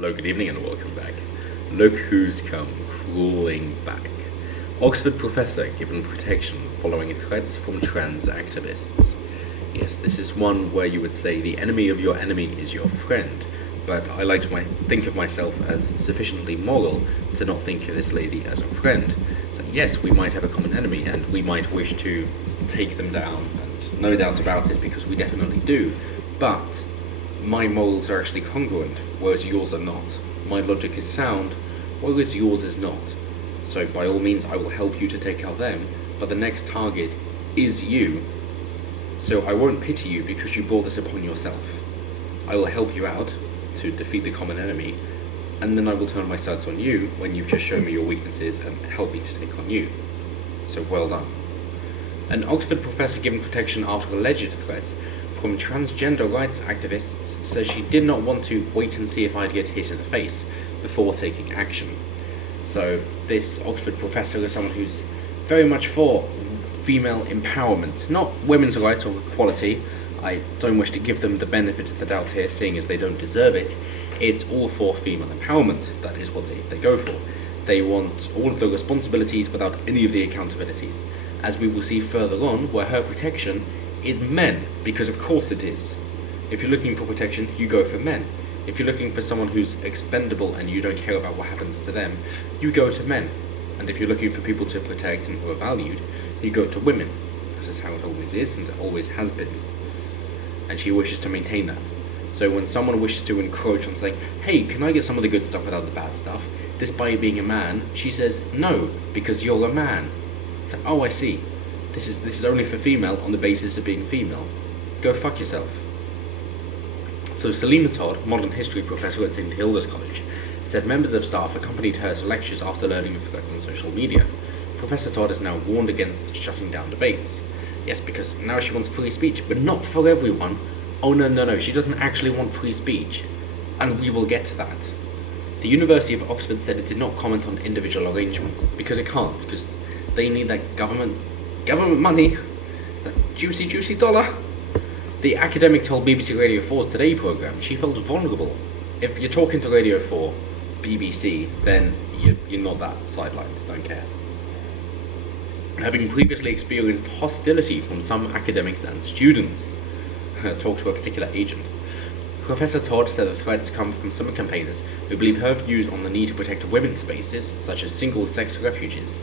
Hello, good evening, and welcome back. Look who's come crawling back. Oxford professor given protection following threats from trans activists. Yes, this is one where you would say the enemy of your enemy is your friend, but I like to think of myself as sufficiently moral to not think of this lady as a friend. So yes, we might have a common enemy, and we might wish to take them down, and no doubt about it, because we definitely do, but my morals are actually congruent, whereas yours are not. My logic is sound, whereas yours is not. So by all means I will help you to take out them, but the next target is you. So I won't pity you because you brought this upon yourself. I will help you out to defeat the common enemy, and then I will turn my sights on you when you've just shown me your weaknesses and help me to take on you. So well done. An Oxford professor given protection after alleged threats from transgender rights activists says she did not want to wait and see if I'd get hit in the face before taking action. So this Oxford professor is someone who's very much for female empowerment, not women's rights or equality. I don't wish to give them the benefit of the doubt here, seeing as they don't deserve it. It's all for female empowerment. That is what they go for. They want all of the responsibilities without any of the accountabilities, as we will see further on, where her protection is men, because of course it is. If you're looking for protection, you go for men. If you're looking for someone who's expendable and you don't care about what happens to them, you go to men. And if you're looking for people to protect and who are valued, you go to women. This is how it always is, and it always has been. And she wishes to maintain that. So when someone wishes to encroach on saying, hey, can I get some of the good stuff without the bad stuff, despite being a man, she says, no, because you're a man. So, oh, I see. This is only for female on the basis of being female. Go fuck yourself. So Selina Todd, modern history professor at St Hilda's College, said members of staff accompanied her to lectures after learning of threats on social media. Professor Todd has now warned against shutting down debates. Yes, because now she wants free speech, but not for everyone. Oh no, she doesn't actually want free speech. And we will get to that. The University of Oxford said it did not comment on individual arrangements, because it can't, because they need that government money, that juicy dollar. The academic told BBC Radio 4's Today programme she felt vulnerable. If you're talking to Radio 4, BBC, then you're not that sidelined, don't care. Having previously experienced hostility from some academics and students, talk to a particular agent. Professor Todd said the threats come from some campaigners who believe her views on the need to protect women's spaces, such as single-sex refuges.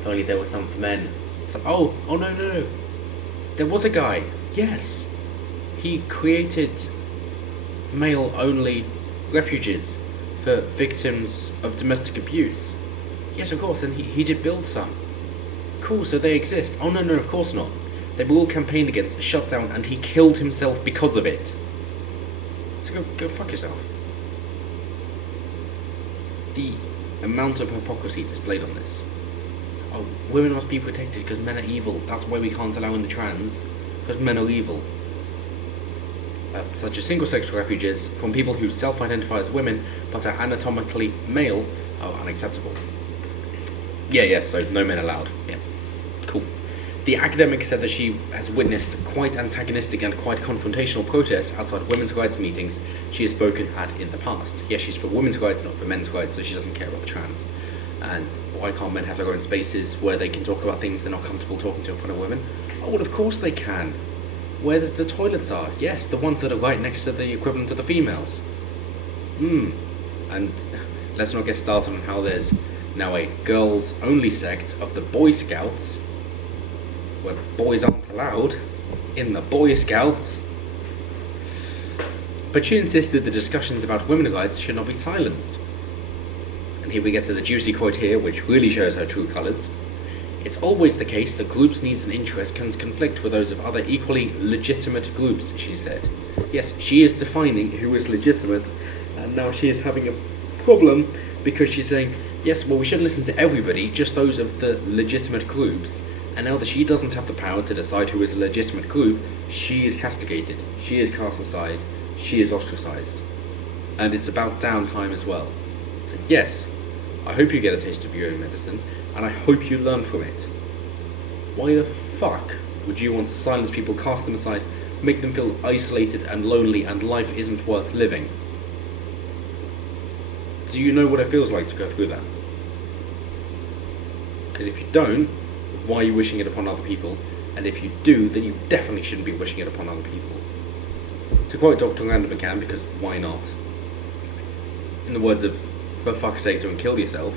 If only there were some for men. So, oh no. There was a guy, yes. He created male-only refuges for victims of domestic abuse. Yes, of course, and he did build some. Cool, so they exist. Oh no, of course not. They were all campaigned against, shut down, and he killed himself because of it. So go fuck yourself. The amount of hypocrisy displayed on this. Oh, women must be protected because men are evil. That's why we can't allow in the trans, because men are evil. Such as single-sex refuges from people who self-identify as women but are anatomically male are unacceptable. Yeah, so no men allowed. Yeah, cool. The academic said that she has witnessed quite antagonistic and quite confrontational protests outside women's rights meetings she has spoken at in the past. Yes, she's for women's rights, not for men's rights, so she doesn't care about the trans. And why can't men have their own spaces where they can talk about things they're not comfortable talking to in front of women? Oh, well, of course they can. Where the toilets are, yes, the ones that are right next to the equivalent of the females. And let's not get started on how there's now a girls-only sect of the Boy Scouts, where boys aren't allowed in the Boy Scouts. But she insisted the discussions about women's rights should not be silenced. And here we get to the juicy quote here, which really shows her true colours. It's always the case that groups' needs and interests can conflict with those of other equally legitimate groups, she said. Yes, she is defining who is legitimate, and now she is having a problem because she's saying, yes, well, we shouldn't listen to everybody, just those of the legitimate groups. And now that she doesn't have the power to decide who is a legitimate group, she is castigated, she is cast aside, she is ostracised. And it's about downtime as well. So yes, I hope you get a taste of your own medicine, and I hope you learn from it. Why the fuck would you want to silence people, cast them aside, make them feel isolated and lonely, and life isn't worth living? Do you know what it feels like to go through that? Because if you don't, why are you wishing it upon other people? And if you do, then you definitely shouldn't be wishing it upon other people. To quote Dr. Randall McCann, because why not? In the words of, for fuck's sake, don't kill yourself,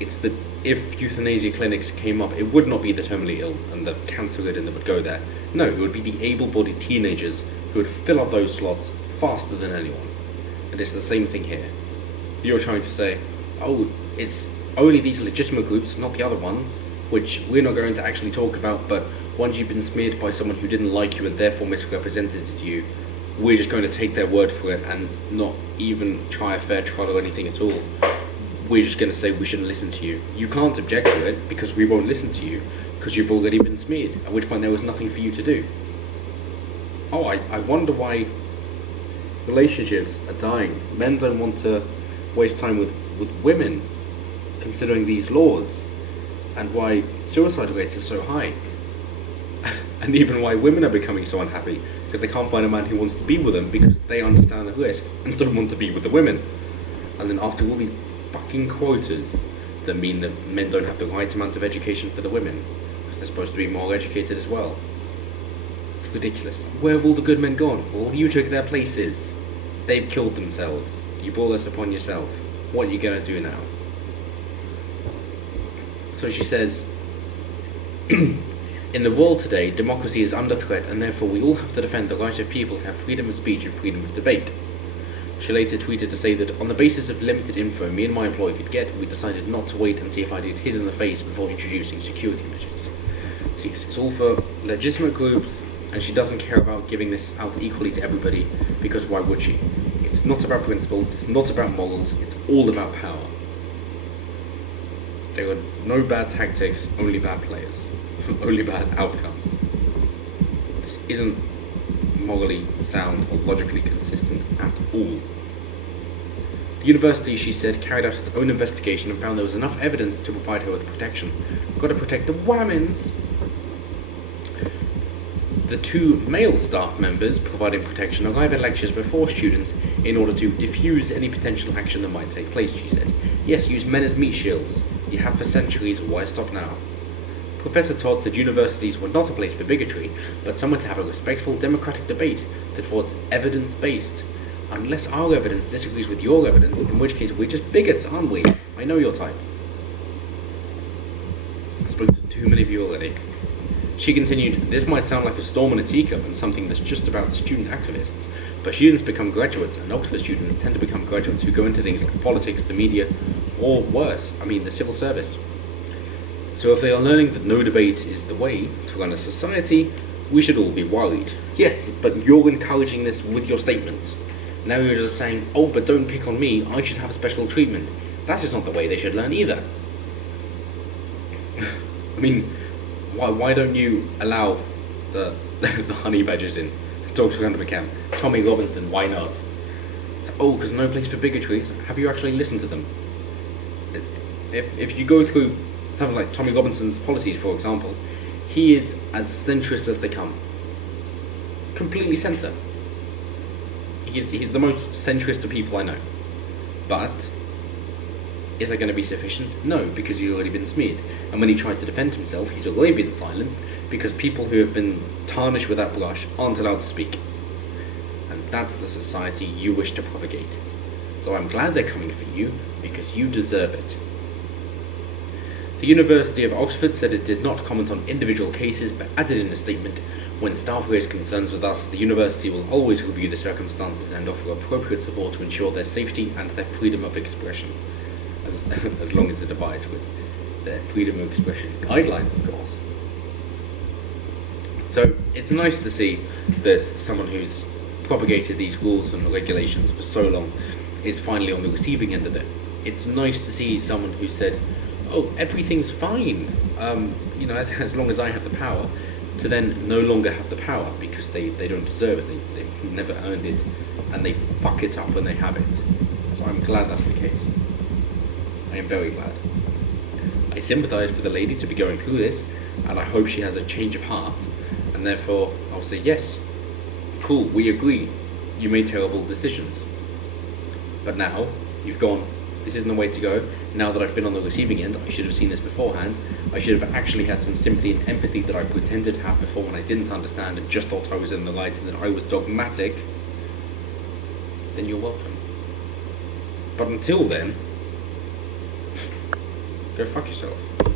it's that if euthanasia clinics came up, it would not be the terminally ill and the cancer-ridden that would go there. No, it would be the able-bodied teenagers who would fill up those slots faster than anyone. And it's the same thing here. You're trying to say, oh, it's only these legitimate groups, not the other ones, which we're not going to actually talk about, but once you've been smeared by someone who didn't like you and therefore misrepresented you, we're just going to take their word for it and not even try a fair trial or anything at all. We're just going to say we shouldn't listen to you. You can't object to it because we won't listen to you because you've already been smeared, at which point there was nothing for you to do. Oh, I wonder why relationships are dying. Men don't want to waste time with women considering these laws, and why suicide rates are so high, and even why women are becoming so unhappy because they can't find a man who wants to be with them because they understand the risks and don't want to be with the women. And then after all these fucking quotas that mean that men don't have the right amount of education for the women because they're supposed to be more educated as well. It's ridiculous. Where have all the good men gone? Well, you took their places. They've killed themselves. You brought this upon yourself. What are you going to do now? So she says, in the world today, democracy is under threat, and therefore we all have to defend the right of people to have freedom of speech and freedom of debate. She later tweeted to say that on the basis of limited info me and my employer could get, we decided not to wait and see if I'd get hit in the face before introducing security measures. So yes, it's all for legitimate groups, and she doesn't care about giving this out equally to everybody, because why would she? It's not about principles, it's not about morals, it's all about power. There are no bad tactics, only bad players. Only bad outcomes. This isn't morally sound or logically consistent at all. The university, she said, carried out its own investigation and found there was enough evidence to provide her with protection. Got to protect the women's. The two male staff members providing protection arrive at lectures before students in order to diffuse any potential action that might take place, she said. Yes, use men as meat shields. You have for centuries, why stop now? Professor Todd said universities were not a place for bigotry, but somewhere to have a respectful democratic debate that was evidence-based. Unless our evidence disagrees with your evidence, in which case we're just bigots, aren't we? I know your type. I've spoken to too many of you already. She continued, this might sound like a storm in a teacup and something that's just about student activists, but students become graduates, and Oxford students tend to become graduates who go into things like politics, the media, or worse, the civil service. So if they are learning that no debate is the way to run a society, we should all be worried. Yes, but you're encouraging this with your statements. Now you're just saying, oh, but don't pick on me, I should have special treatment. That is not the way they should learn either. Why don't you allow the honey badgers in? Dr. Randall McCann, Tommy Robinson, why not? Oh, because no place for bigotry. Have you actually listened to them? If you go through something like Tommy Robinson's policies, for example, he is as centrist as they come. Completely centre. He's the most centrist of people I know. But is that going to be sufficient? No, because he's already been smeared. And when he tried to defend himself, he's already been silenced because people who have been tarnished with that brush aren't allowed to speak. And that's the society you wish to propagate. So I'm glad they're coming for you, because you deserve it. The University of Oxford said it did not comment on individual cases, but added in a statement, when staff raise concerns with us, the university will always review the circumstances and offer appropriate support to ensure their safety and their freedom of expression, as long as it abides with their freedom of expression guidelines, of course. So it's nice to see that someone who's propagated these rules and regulations for so long is finally on the receiving end of it. It's nice to see someone who said, oh, everything's fine, as long as I have the power, to then no longer have the power because they don't deserve it, they've never earned it, and they fuck it up when they have it. So I'm glad that's the case. I am very glad. I sympathise for the lady to be going through this, and I hope she has a change of heart, and therefore I'll say yes, cool, we agree, you made terrible decisions. But now, you've gone, this isn't the way to go. Now that I've been on the receiving end, I should have seen this beforehand. I should have actually had some sympathy and empathy that I pretended to have before when I didn't understand and just thought I was in the light and that I was dogmatic. Then you're welcome. But until then, go fuck yourself.